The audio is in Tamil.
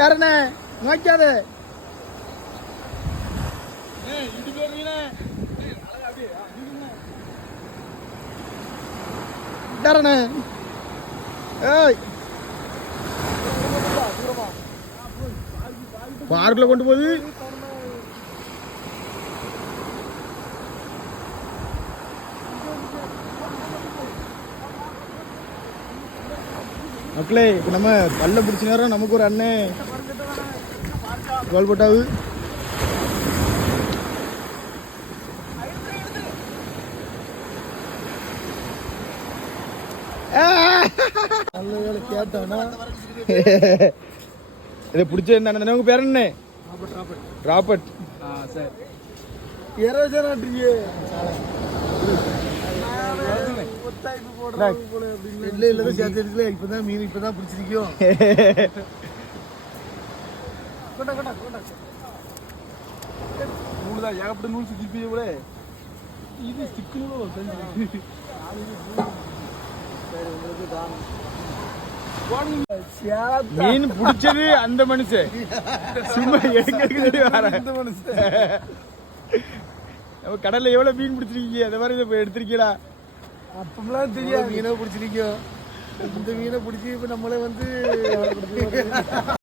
யாருண்ணே நோக்காத யாருண்ணே ஏய் பார்க்ல கொண்டு போகுது மக்களே. இப்போ நம்ம கல்ல பிடிச்ச நேரம் நமக்கு ஒரு அண்ணன் கோல் போட்டாவு. நல்ல வேலை கேட்டானா இதை பிடிச்ச என்ன உங்க பேர் என்ன? ராபர்ட். சரி இப்பதான் மீன் இப்பதான் பிடிச்சிருக்கோம். நூலுதான் ஏகப்பட்ட நூல் சுத்தி கூட இது மீன் பிடிச்சது அந்த மனுஷன் சும்மா எடுக்க மனுஷன். கடல்ல எவ்வளவு மீன் பிடிச்சிருக்கீங்க அந்த மாதிரி இதை எடுத்திருக்கீங்களா? அப்பெல்லாம் தெரியாது மீனை பிடிச்சிருக்கோம். இந்த மீனை பிடிச்சி இப்ப நம்மளே வந்து